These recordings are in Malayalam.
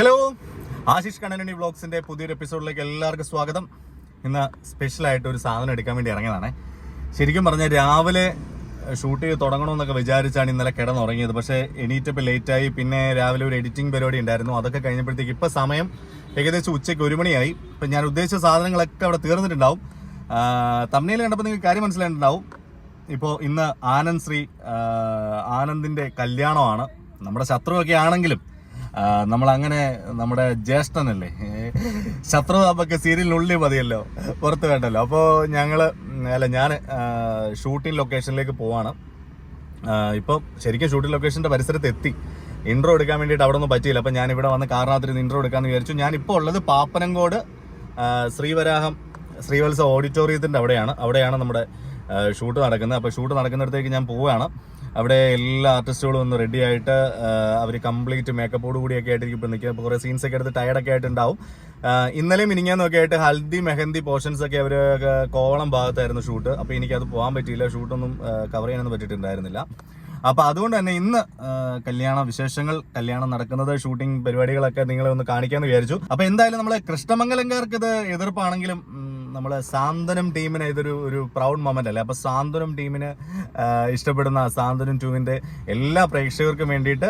ഹലോ, ആശിഷ് കണ്ണനുണ്ണി വ്ളോഗ്സിന്റെ പുതിയൊരു എപ്പിസോഡിലേക്ക് എല്ലാവർക്കും സ്വാഗതം. ഇന്ന് സ്പെഷ്യലായിട്ട് ഒരു സാധനം എടുക്കാൻ വേണ്ടി ഇറങ്ങിയതാണ്. ശരിക്കും പറഞ്ഞാൽ രാവിലെ ഷൂട്ട് ചെയ്ത് തുടങ്ങണമെന്നൊക്കെ വിചാരിച്ചാണ് ഇന്നലെ കിടന്നുറങ്ങിയത്. പക്ഷേ എണീറ്റപ്പോൾ ലേറ്റായി. പിന്നെ രാവിലെ ഒരു എഡിറ്റിംഗ് പരിപാടി ഉണ്ടായിരുന്നു. അതൊക്കെ കഴിഞ്ഞപ്പോഴത്തേക്ക് ഇപ്പോൾ സമയം ഏകദേശം ഉച്ചയ്ക്ക് 1 മണിയായി. ഇപ്പം ഞാൻ ഉദ്ദേശിച്ച സാധനങ്ങളൊക്കെ അവിടെ തീർന്നിട്ടുണ്ടാവും. തമ്മിൽ കണ്ടപ്പോൾ നിങ്ങൾക്ക് കാര്യം മനസ്സിലായിട്ടുണ്ടാവും. ഇപ്പോൾ ഇന്ന് ആനന്ദിൻ്റെ കല്യാണമാണ്. നമ്മുടെ ശത്രുവൊക്കെ ആണെങ്കിലും നമ്മളങ്ങനെ നമ്മുടെ ജ്യേഷ്ഠനല്ലേ, ശത്രുതാപൊക്കെ സീരിയലിനുള്ളിൽ മതിയല്ലോ, പുറത്ത് വേണ്ടല്ലോ. അപ്പോൾ ഞാൻ ഷൂട്ടിംഗ് ലൊക്കേഷനിലേക്ക് പോവാണ്. ഇപ്പോൾ ശരിക്കും ഷൂട്ടിംഗ് ലൊക്കേഷൻ്റെ പരിസരത്ത് എത്തി. ഇൻട്രോ എടുക്കാൻ വേണ്ടിയിട്ട് അവിടെ ഒന്നും പറ്റിയില്ല. അപ്പോൾ ഞാനിവിടെ വന്ന് കാറിനകത്തിരുന്ന് ഇൻട്രോ എടുക്കാമെന്ന് വിചാരിച്ചു. ഞാനിപ്പോൾ ഉള്ളത് പാപ്പനംകോട് ശ്രീവത്സ ഓഡിറ്റോറിയത്തിൻ്റെ അവിടെയാണ് നമ്മുടെ ഷൂട്ട് നടക്കുന്നത്. അപ്പോൾ ഷൂട്ട് നടക്കുന്നിടത്തേക്ക് ഞാൻ പോവുകയാണ്. അവിടെ എല്ലാ ആർട്ടിസ്റ്റുകളും ഒന്ന് റെഡി ആയിട്ട് അവർ കംപ്ലീറ്റ് മേക്കപ്പോട് കൂടിയൊക്കെ ആയിട്ടിരിക്കും ഇപ്പോൾ നിൽക്കുക. ഇപ്പോൾ കുറേ സീൻസൊക്കെ എടുത്ത് ടയർഡൊക്കെ ആയിട്ടുണ്ടാവും. ഇന്നലെയും മിനിങ്ങാന്നൊക്കെ ആയിട്ട് ഹൽദി മെഹന്തി പോർഷൻസ് ഒക്കെ അവർ കോവളം ഭാഗത്തായിരുന്നു ഷൂട്ട്. അപ്പോൾ എനിക്കത് പോകാൻ പറ്റിയില്ല. ഷൂട്ടൊന്നും കവർ ചെയ്യാനൊന്നും പറ്റിയിട്ടുണ്ടായിരുന്നില്ല. അപ്പോൾ അതുകൊണ്ട് തന്നെ ഇന്ന് കല്യാണം നടക്കുന്നത്, ഷൂട്ടിംഗ് പരിപാടികളൊക്കെ നിങ്ങളെ ഒന്ന് കാണിക്കാമെന്ന് വിചാരിച്ചു. അപ്പോൾ എന്തായാലും നമ്മൾ കൃഷ്ണമംഗലംകാർക്ക് ഇത് എതിർപ്പാണെങ്കിലും നമ്മൾ സാന്ത്വനം ടീമിന് ഇതൊരു പ്രൗഡ് മൊമെന്റ് അല്ലേ. അപ്പോൾ സാന്ത്വനം ടീമിന് ഇഷ്ടപ്പെടുന്ന സാന്ത്വനം 2-ന്റെ എല്ലാ പ്രേക്ഷകർക്കും വേണ്ടിയിട്ട്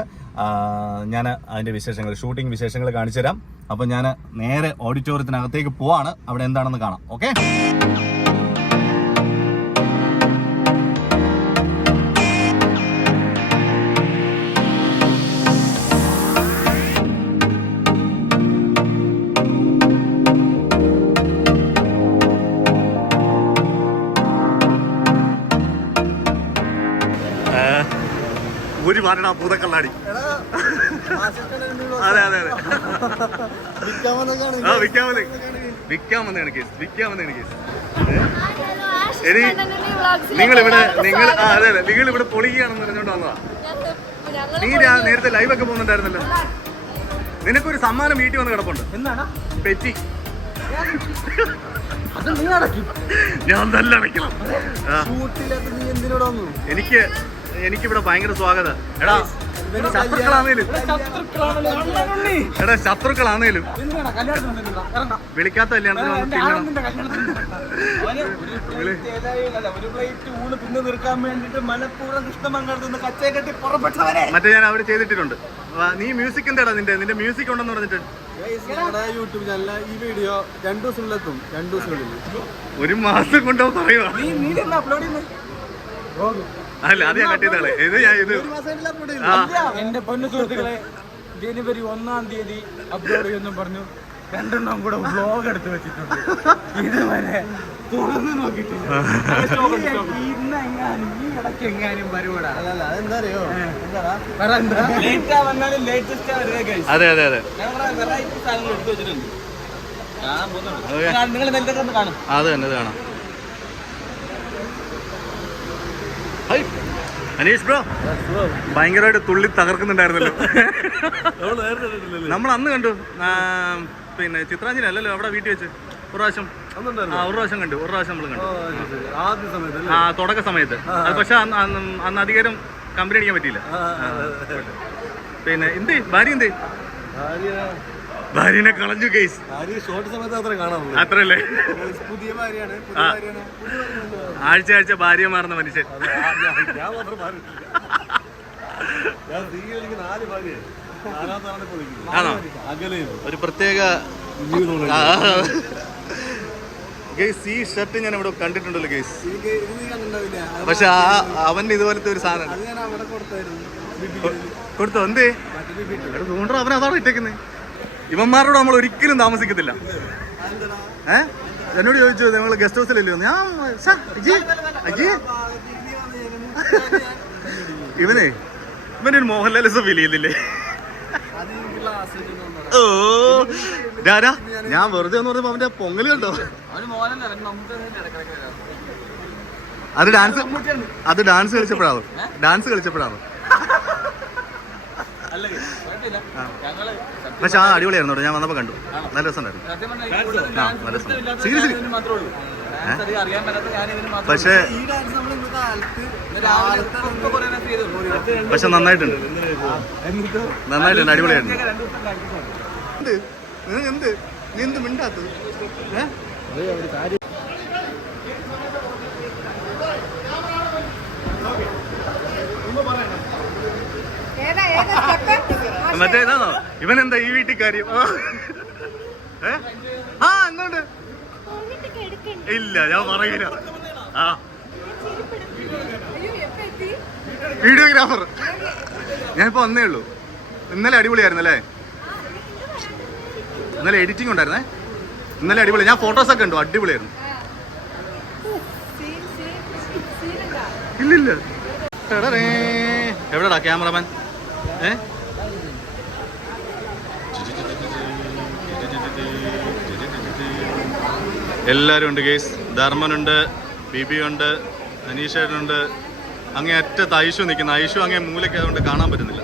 ഞാൻ അതിൻ്റെ ഷൂട്ടിംഗ് വിശേഷങ്ങൾ കാണിച്ചു തരാം. അപ്പോൾ ഞാൻ നേരെ ഓഡിറ്റോറിയത്തിനകത്തേക്ക് പോവാണ്. അവിടെ എന്താണെന്ന് കാണാം. ഓക്കെ. ഒരു പറഞ്ഞ പൂതക്കള്ളാടി. അതെ വിൽക്കാൻ വന്നതാണ് കേസ്. നിങ്ങളിവിടെ പൊളിക്കുകയാണെന്ന് പറഞ്ഞോണ്ട് വന്നതാ. നീ നേരത്തെ ലൈവൊക്കെ പോകുന്നുണ്ടായിരുന്നല്ലോ. നിനക്കൊരു സമ്മാനം വീട്ടിൽ വന്ന് കിടപ്പുണ്ട്. എന്താണ്? പെറ്റി. ഞാൻ നല്ല അടയ്ക്കണം. എനിക്കിവിടെ ഭയങ്കര സ്വാഗതം. ശത്രുക്കളാണേലും വിളിക്കാത്ത കല്യാണത്തിന് മറ്റേ ഞാൻ അവിടെ ചെയ്തിട്ടുണ്ട്. നീ മ്യൂസിക് എന്താടാ നിന്റെ മ്യൂസിക് ഉണ്ടെന്ന് പറഞ്ഞിട്ട് യൂട്യൂബ് ചാനൽ ഈ വീഡിയോ 2 ദിവസത്തിലെത്തും. 2 ദിവസങ്ങളിൽ 1 മാസം കൊണ്ടോ പറയുക. അല്ല അത് ഞാൻ കട്ടിയതാണ്. എന്റെ പൊന്നു സുഹൃത്തുക്കളെ, ജനുവരി 1-ാം തീയതി അപ്ലോഡ് ചെയ്യുമെന്നും പറഞ്ഞു 2 കൂടെ വ്ലോഗ് എടുത്ത് വെച്ചിട്ടുണ്ട്. ഇതുവരെ തുറന്നു നോക്കിയിട്ടില്ല. ഇന്നെങ്ങാനും ഈ ഇടയ്ക്ക് എങ്ങാനും വരുവാടാ. വന്നാലും ലേറ്റസ്റ്റ് അതെ വെറൈറ്റി സാധനങ്ങൾ എടുത്തു വെച്ചിട്ടുണ്ട്. നിങ്ങൾ നെല്ലൊക്കെ കാണും. അത് തന്നെ കാണാം. അനീഷ് ബ്രോ ഭയങ്കരമായിട്ട് തുള്ളി തകർക്കുന്നുണ്ടായിരുന്നല്ലോ. നമ്മൾ അന്ന് കണ്ടു. പിന്നെ ചിത്രാഞ്ജലി അല്ലല്ലോ, അവിടെ വീട്ടിൽ വെച്ച് ഒരു പ്രാവശ്യം കണ്ടു. ഒരു പ്രാവശ്യം നമ്മൾ കണ്ടു തുടക്ക സമയത്ത്. പക്ഷെ അന്ന് അധികം കമ്പനി അടിക്കാൻ പറ്റിയില്ല. പിന്നെ ഭാര്യനെ കളഞ്ഞു കേസ്. അത്രല്ലേ? ആഴ്ച ഭാര്യ മാറുന്ന മനുഷ്യൻ. ആണോ? ഒരു പ്രത്യേക ഗൈസ്. ഈ ഷർട്ട് ഞാൻ ഇവിടെ കണ്ടിട്ടുണ്ടല്ലോ ഗൈസ്. പക്ഷെ അവന്റെ ഇതുപോലത്തെ ഒരു സാധനം കൊടുത്തോ? എന്തേ അതുകൊണ്ടോ അവൻ അതാണ് ഇട്ടേക്കുന്നത്. ഇവന്മാരോട് നമ്മൾ ഒരിക്കലും താമസിക്കത്തില്ല. എന്നോട് ചോദിച്ചു നിങ്ങൾ ഗസ്റ്റ് ഹൗസിലല്ലോ. ഇവനൊരു മോഹൻലാൽ ഫീൽ ചെയ്യുന്നില്ലേ? ഓ ഡാരാ, ഞാൻ വെറുതെ എന്ന് പറഞ്ഞപ്പോ അവന്റെ പൊങ്ങല് കണ്ടോ? അത് ഡാൻസ് കളിച്ചപ്പോഴാണ്. പക്ഷെ ആ അടിപൊളിയായിരുന്നു. ഞാൻ വന്നപ്പോ കണ്ടു. നല്ല രസമുണ്ടായിരുന്നു. നല്ല രസം. സീരിയസ്ലി. പക്ഷെ നന്നായിട്ടുണ്ട്. അടിപൊളിയായിരുന്നു. എന്ത് നീ എന്ത് മിണ്ടാത്തത്? മറ്റേതാണോ ഇവനെന്താ ഈ വീട്ടിൽ കാര്യം? അങ്ങോട്ട് ഇല്ല, ഞാൻ പറയില്ല. ആ വീഡിയോഗ്രാഫർ ഞാനിപ്പോ വന്നേ ഉള്ളൂ. ഇന്നലെ അടിപൊളിയായിരുന്നു അല്ലേ? ഇന്നലെ എഡിറ്റിംഗ് ഉണ്ടായിരുന്നേ. ഇന്നലെ അടിപൊളി. ഞാൻ ഫോട്ടോസൊക്കെ ഉണ്ടോ? അടിപൊളിയായിരുന്നു. ഇല്ലില്ല. എവിടെടാ ക്യാമറമാൻ? എല്ലാവരും ഉണ്ട് ഗേസ്. ധർമ്മനുണ്ട്, ബിബി ഉണ്ട്, അനീഷേട്ടനുണ്ട്. അങ്ങേ അറ്റത്ത് ഐഷു നിൽക്കുന്നു. ഐഷു അങ്ങേ മൂലയ്ക്ക് അതുകൊണ്ട് കാണാൻ പറ്റുന്നില്ല.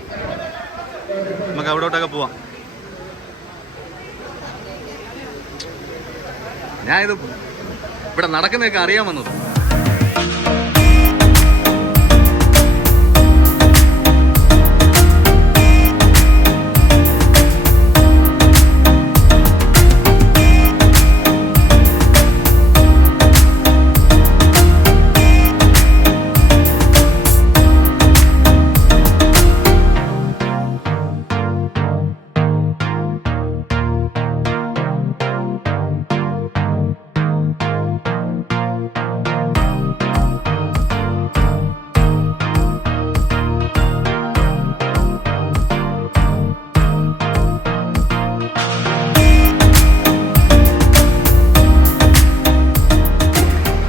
നമുക്ക് അവിടോട്ടൊക്കെ പോവാം. ഞാനിത് ഇവിടെ നടക്കുന്നതൊക്കെ അറിയാൻ വന്നത്.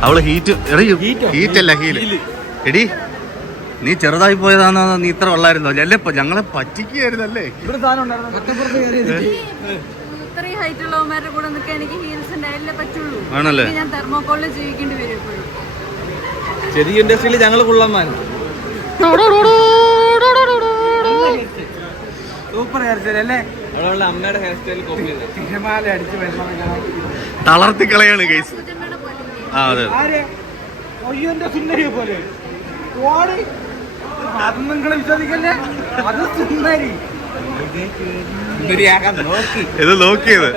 അവള് ഹീറ്റല്ല ഹീല്. എടി നീ ചെറുതായി പോയതാണോ? നീ ഇത്ര ഉള്ളായിരുന്നോ? അല്ലേ ഞങ്ങളെ പറ്റിക്കുകയായിരുന്നല്ലേ? ആണല്ലേ? ചെറിയ ഇൻഡസ്ട്രിയിൽ ഞങ്ങള് കുള്ളന്മാർ. സൂപ്പർ ഹെയർ സ്റ്റൈൽ അല്ലേ? അവിടെ അമ്മയുടെ ഹെയർ സ്റ്റൈൽ കോപ്പി തിരമാല അടിച്ച് തളർത്തി കളയാണ് കേസ്. അതെ, അയ്യോന്റെ സുന്ദരിയെ പോലെ അത് നിങ്ങൾ വിശ്വസിക്കല്ലേ? അത് സുന്ദരി ഇത് നോക്കിയത്.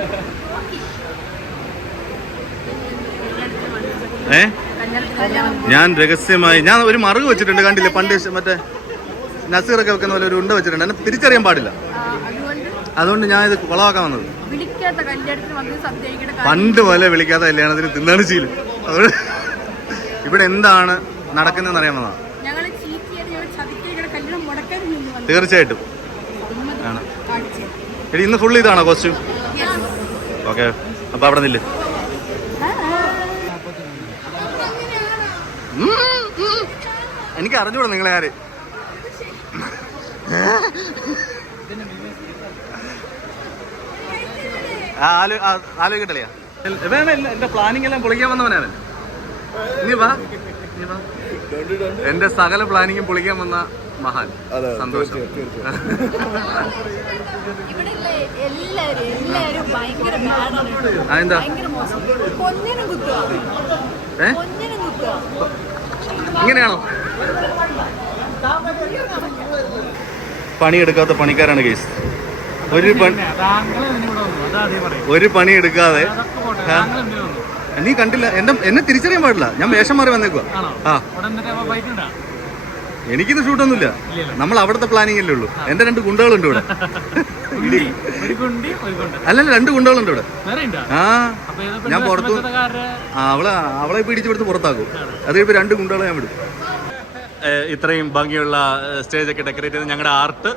ഞാൻ രഹസ്യമായി ഞാൻ ഒരു മറുക് വെച്ചിട്ടുണ്ട്, കണ്ടില്ലേ? പണ്ട് മറ്റേ നസീറൊക്കെ വെക്കുന്ന പോലെ ഒരു ഉണ്ട വെച്ചിട്ടുണ്ട്. എന്നെ തിരിച്ചറിയാൻ പാടില്ല. അതുകൊണ്ട് ഞാൻ ഇത് കുളവാക്കാൻ വന്നത്. പണ്ട് പോലെ വിളിക്കാത്ത കല്യാണത്തിന് തിന്നാണ് ശീലം. അതുകൊണ്ട് ഇവിടെ എന്താണ് നടക്കുന്നതെന്ന് അറിയാൻ വന്നതാണ്. തീർച്ചയായിട്ടും ആണ്. എടി ഇന്ന് ഫുൾ ഇതാണോ കോസ്റ്റ്യൂം? ഓക്കെ, അപ്പൊ അവിടെ നില്ല്. എനിക്ക് അറിഞ്ഞൂടാ നിങ്ങളെ ആര്. ആലോചിക്കട്ടല്ലേ? എന്റെ പ്ലാനിങ് എല്ലാം പൊളിക്കാൻ വന്നവനാണ്. നീ വാ, നീ വാ. എന്റെ സകല പ്ലാനിങ്ങും പൊളിക്കാൻ വന്ന മഹാൻ. സന്തോഷം. അതെന്താ? ഇങ്ങനെയാണോ? പണിയെടുക്കാത്ത പണിക്കാരാണ് കേസ്. ഒരു പണി എടുക്കാതെ. നീ കണ്ടില്ല? എന്നെ തിരിച്ചറിയാൻ പാടില്ല. ഞാൻ വേഷം മാറി വന്നേക്കുക. എനിക്കിത് ഷൂട്ടൊന്നുമില്ല. നമ്മൾ അവിടുത്തെ പ്ലാനിങ് അല്ലേ ഉള്ളൂ. എന്റെ 2 ഗുണ്ടകളുണ്ട് ഇവിടെ. അല്ലല്ല, 2 ഗുണ്ടകളുണ്ട് ഇവിടെ. ഞാൻ പുറത്തു അവളെ പിടിച്ചെടുത്ത് പുറത്താക്കും. അത് കഴിയുമ്പോൾ 2 ഗുണ്ടകളെ ഞാൻ വിടും. ഇത്രയും ഭംഗിയുള്ള സ്റ്റേജൊക്കെ ഡെക്കറേറ്റ് ചെയ്ത് ഞങ്ങളുടെ ആർട്ട്,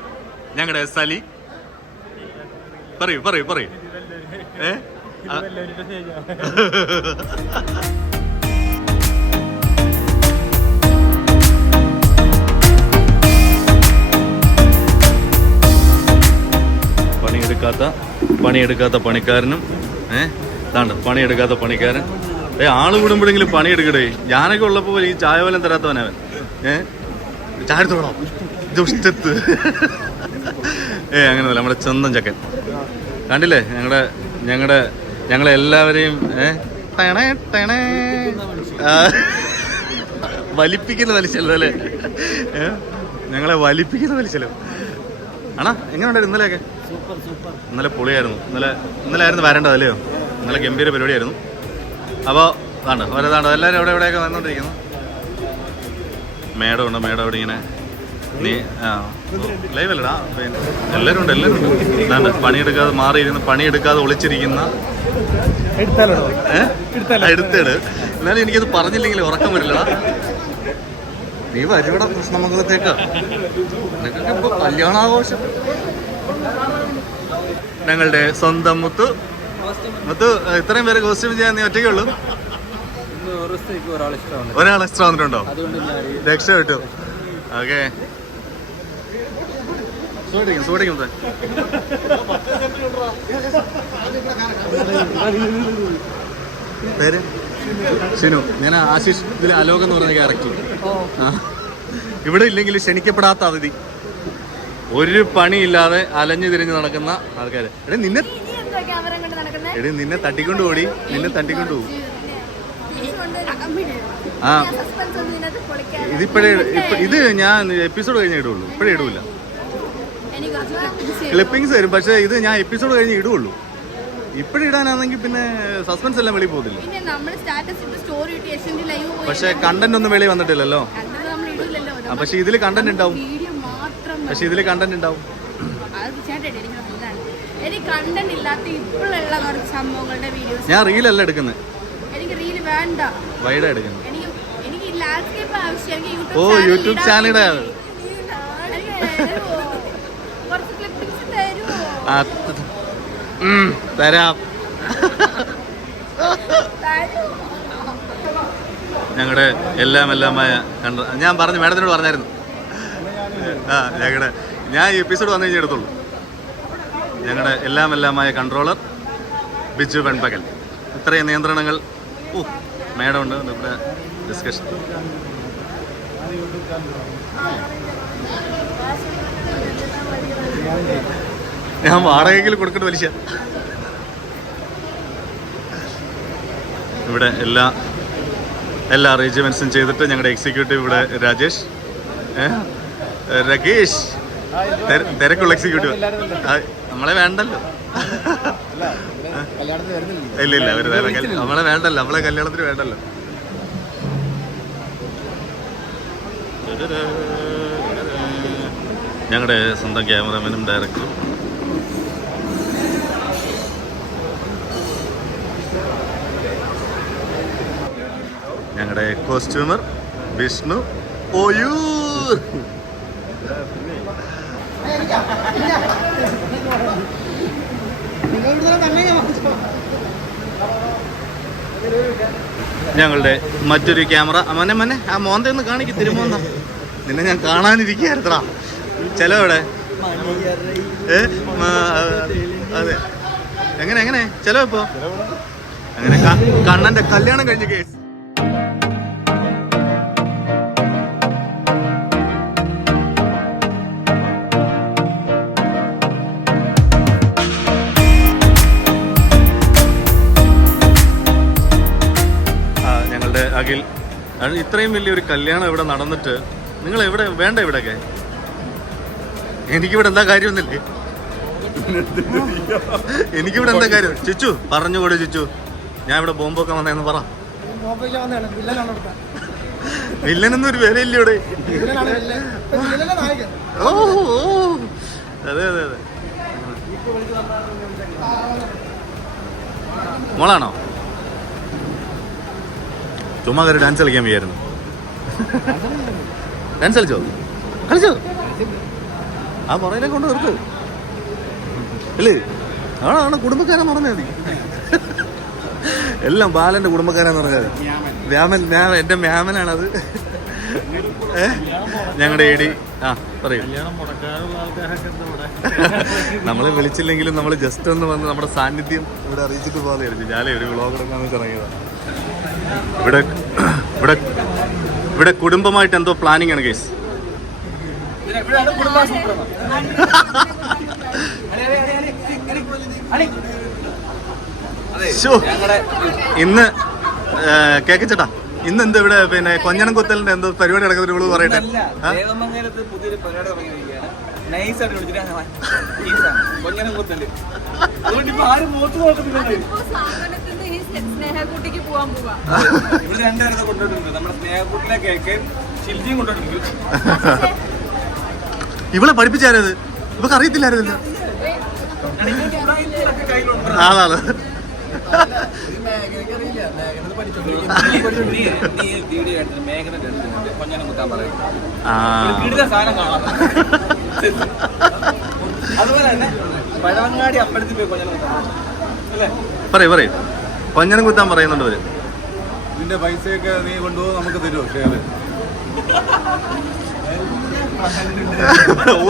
ഞങ്ങളുടെ സലി. പറയൂ പറയൂ പറയൂ. പണിയെടുക്കാത്ത പണിക്കാരനും ഇതാണ്ട് പണിയെടുക്കാത്ത പണിക്കാരൻ. ആള് കൂടുമ്പോഴെങ്കിലും പണിയെടുക്കടേ. ഞാനൊക്കെ ഉള്ളപ്പോ ഈ ചായ പോലും തരാത്തവനവൻ. ചായ എടുത്തോളോ ദുഷ്ടത്ത്. അങ്ങനെയല്ല, നമ്മുടെ സ്വന്തം ചക്കൻ. കണ്ടില്ലേ ഞങ്ങളെ എല്ലാവരെയും വലിപ്പിക്കുന്ന വലിച്ചല്ലോ അല്ലേ? ഞങ്ങളെ വലിപ്പിക്കുന്ന വലിച്ചല്ലോ. ആണോ? എങ്ങനെയുണ്ടായിരുന്നു ഇന്നലെയൊക്കെ? ഇന്നലെ പൊളിയായിരുന്നു. ഇന്നലെ ആയിരുന്നു വരേണ്ടത് അല്ലയോ? ഇന്നലെ ഗംഭീര പരിപാടിയായിരുന്നു. അപ്പോൾ അതാണ് വരതാണ്ട് എല്ലാവരും എവിടെയൊക്കെ വന്നുകൊണ്ടിരിക്കുന്നു. മേഡം ഉണ്ട്, മേഡം അവിടെ ഇങ്ങനെ ലൈവ് അല്ലടാ, പിന്നെ എല്ലാവരും ഉണ്ട് ഇതാണ്ട് പണിയെടുക്കാതെ മാറിയിരുന്ന് പണിയെടുക്കാതെ ഒളിച്ചിരിക്കുന്ന എടുത്തേട്. എന്നാലും എനിക്കത് പറഞ്ഞില്ലെങ്കിൽ ഉറക്കം വരില്ലടാ. നീ വരൂടാ കൃഷ്ണമംഗലത്തേക്ക്, നിനക്കൊക്കെ ഇപ്പൊ കല്യാണാഘോഷം. ഞങ്ങളുടെ സ്വന്തം മുത്തു ഇത്രയും പേര് കോസ്റ്റ്യൂം ചെയ്യാൻ നീ ഒറ്റയ്ക്കേ ഉള്ളൂ? ഒരാൾ എക്സ്ട്രാ വന്നിട്ടുണ്ടോ? രക്ഷ കിട്ടും. ഓക്കെ, സൂടിക്കും പേര് ഷിനു. ഞാൻ ആശിഷ് ഇതിൽ അലോക് എന്ന് പറയുന്ന ക്യാരക്ടർ. ഇവിടെ ഇല്ലെങ്കിൽ ക്ഷണിക്കപ്പെടാത്ത അതിഥി, ഒരു പണിയില്ലാതെ അലഞ്ഞു തിരിഞ്ഞ് നടക്കുന്ന ആൾക്കാര്. നിന്നെ തട്ടിക്കൊണ്ട് ഓടി, നിന്നെ തട്ടിക്കൊണ്ട് പോകും. ആ ഇത് ഞാൻ എപ്പിസോഡ് കഴിഞ്ഞേ ഇടുള്ളൂ, ഇപ്പോഴേ ഇടൂല. ക്ലിപ്പിങ്സ് വരും, പക്ഷെ ഇത് ഞാൻ എപ്പിസോഡ് കഴിഞ്ഞ് ഇടുള്ളൂ. ഇപ്പഴിടാനാണെങ്കിൽ പിന്നെ സസ്പെൻസ് എല്ലാം വെളി പോകത്തില്ല. പക്ഷെ കണ്ടന്റ് ഒന്നും വെളി വന്നിട്ടില്ലല്ലോ. പക്ഷെ ഇതില് കണ്ടന്റ് ഉണ്ടാവും. ഞാൻ റീലല്ല എടുക്കുന്നത്, വൈഡാ എടുക്കുന്നത്. ഓ, യൂട്യൂബ് ചാനലിടെ തരാം. ഞങ്ങളുടെ എല്ലാമായ ഞാൻ പറഞ്ഞു, മാഡത്തിനോട് പറഞ്ഞായിരുന്നു. ഞാൻ ഈ എപ്പിസോഡ് വന്നു കഴിഞ്ഞാൽ എടുത്തോളൂ. ഞങ്ങളുടെ എല്ലാമായ കൺട്രോളർ ബിജു വെൺപകൽ. ഇത്രയും നിയന്ത്രണങ്ങൾ. മാഡം ഉണ്ട് ഇവിടെ ഡിസ്കഷൻ. ഞാൻ വാടകയ്ക്ക് കൊടുക്കേണ്ട പലിശ. ഇവിടെ എല്ലാ അറേഞ്ച്മെന്റ്സും ചെയ്തിട്ട് ഞങ്ങളുടെ എക്സിക്യൂട്ടീവ് ഇവിടെ രാജേഷ്, രകേഷ്, തിരക്കുള്ള എക്സിക്യൂട്ടീവ്. നമ്മളെ വേണ്ടല്ലോ. ഇല്ല നമ്മളെ വേണ്ടല്ലോ, നമ്മളെ കല്യാണത്തിന് വേണ്ടല്ലോ. ഞങ്ങളുടെ സ്വന്തം ക്യാമറമാനും ഡയറക്ടറും. ഞങ്ങളുടെ കോസ്റ്റ്യൂമർ വിഷ്ണു ഓയൂർ. ഞങ്ങളുടെ മറ്റൊരു ക്യാമറ മനെ ആ മോന്ത ഒന്ന് കാണിക്കും. തിരുമോന്ത നിന്നെ ഞാൻ കാണാനിരിക്കുകയായിരുന്നടാ. ചെലവിടെ അതെ എങ്ങനെ ചെലവിപ്പോ അങ്ങനെ കണ്ണന്റെ കല്യാണം കഴിഞ്ഞ കേസ്. ഞങ്ങളുടെ അഖിൽ, ഇത്രയും വലിയൊരു കല്യാണം ഇവിടെ നടന്നിട്ട് നിങ്ങൾ എവിടെ വേണ്ട? ഇവിടെയൊക്കെ എനിക്കിവിടെ എന്താ കാര്യമൊന്നുമില്ലേ? എനിക്കിവിടെ എന്താ കാര്യം? ചിച്ചു പറഞ്ഞുകൂടെ ചിച്ചു, ഞാൻ ഇവിടെ ബോംബൊക്കെ വന്നേന്ന് പറ. വില്ലനൊന്നും ഒരു വിലയില്ല ഇവിടെ. ഓ അതെ മോളാണോ? ചുമ്മാ കയറി ഡാൻസ് കളിക്കാൻ വയ്യായിരുന്നു. ഡാൻസ് കളിച്ചോ? ആ പുറയിലെ കൊണ്ട് നിർത്ത് അല്ലേ? ആണോ കുടുംബക്കാരാന്ന് പറഞ്ഞാൽ മതി. എല്ലാം ബാലന്റെ കുടുംബക്കാരാന്ന് പറഞ്ഞാൽ മതി. എന്റെ മ്യാമനാണത്. ഞങ്ങളുടെ ഏടി പറയൂ. നമ്മളെ വിളിച്ചില്ലെങ്കിലും നമ്മൾ ജസ്റ്റ് ഒന്ന് വന്ന് നമ്മുടെ സാന്നിധ്യം ഇവിടെ അറിയിച്ചിട്ട് പോലെ ആയിരുന്നു. ഞാനേ ഒരു വ്ളോഗ് എടുക്കാന്ന് ഇറങ്ങിയതാണ്. ഇവിടെ കുടുംബമായിട്ട് എന്തോ പ്ലാനിങ് ആണ് കേസ്. ഇന്ന് കേക്കച്ചേട്ടാ, ഇന്ന് എന്താ ഇവിടെ പിന്നെ കൊഞ്ഞണം കുത്തലിന്റെ എന്തോ പരിപാടി നടക്കുന്ന ഒരു പറയട്ടെ. നൈസായിട്ട് വിളിച്ചിട്ട് കൊഞ്ഞനം കുത്തല്. അതുകൊണ്ട് ഇപ്പൊ ആരും മുഖത്ത് നോക്കുന്നില്ല. സ്നേഹക്കൂട്ടിക്ക് പോവാൻ പോവാ. ഇവിടെ രണ്ടായിരുന്നു കൊണ്ടുപോയിട്ടുണ്ട്. നമ്മുടെ സ്നേഹക്കൂട്ടിലെ കേക്ക് ഷിൽജിയും കൊണ്ടുപോയിട്ടുണ്ട്. ഇവളെ പഠിപ്പിച്ചാരത്? ഇവക്ക് അറിയത്തില്ലായിരുന്നല്ലോ. കയ്യിലുണ്ട്. അതാണ് മേഘന കൊഞ്ഞനം കുത്താൻ പറയും. ആ കിടിലൻ സാധനം കാണാം. അതുപോലെ തന്നെ പഴവങ്ങാടി അമ്പലത്തിൽ പോയി കൊഞ്ഞനം കുത്താൻ അല്ലേ? പറയും കൊഞ്ഞനം കുത്താൻ പറയുന്നുണ്ട് അവര്. ഇതിന്റെ പൈസയൊക്കെ നീ കൊണ്ടുപോകും, നമുക്ക് തരുമോ ഷെയർ?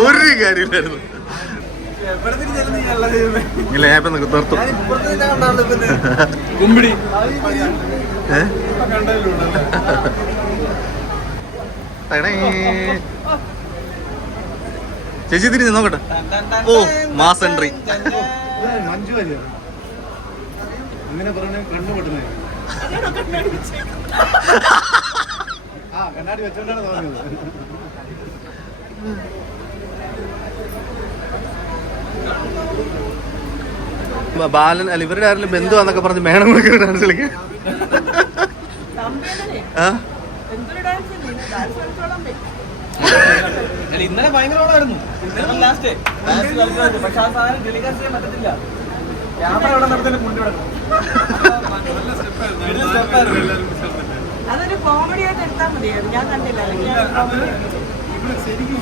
ഒരു കാര്യമില്ലായിരുന്നു. ഇല്ല ഞാൻ ഇപ്പൊ നിർത്തും. കുമ്പിടി ചേച്ചി തിരിഞ്ഞ് നോക്കട്ടെ. ഓ മാസ് എൻട്രി. മഞ്ജു അല്ലേ അങ്ങനെ പറഞ്ഞ കണ്ണുപെട്ടുന്നേ? ആ കണ്ണാടി വെച്ചോണ്ടാണ് തോന്നിയത്. ബാലൻ അല്ല ഇവരുടെ ആരെങ്കിലും ബന്ധുവാന്നൊക്കെ പറഞ്ഞ് മേണം ഡാൻസ് കളിക്കാൻ. ഇന്നലെ ഭയങ്കര ഓളായിരുന്നു. ഇന്നലെ ലാസ്റ്റ് പക്ഷെ ആ സാധനം ടെലികാസ്റ്റ് ചെയ്യാൻ പറ്റത്തില്ല. ക്യാമറ ഇവിടെ നടത്തിന് കൊണ്ടുവിടണം. അതൊരു കോമഡി ആയിട്ട് എടുത്താൽ മതിയായിരുന്നു. ഞാൻ കണ്ടില്ല. ശരിക്കും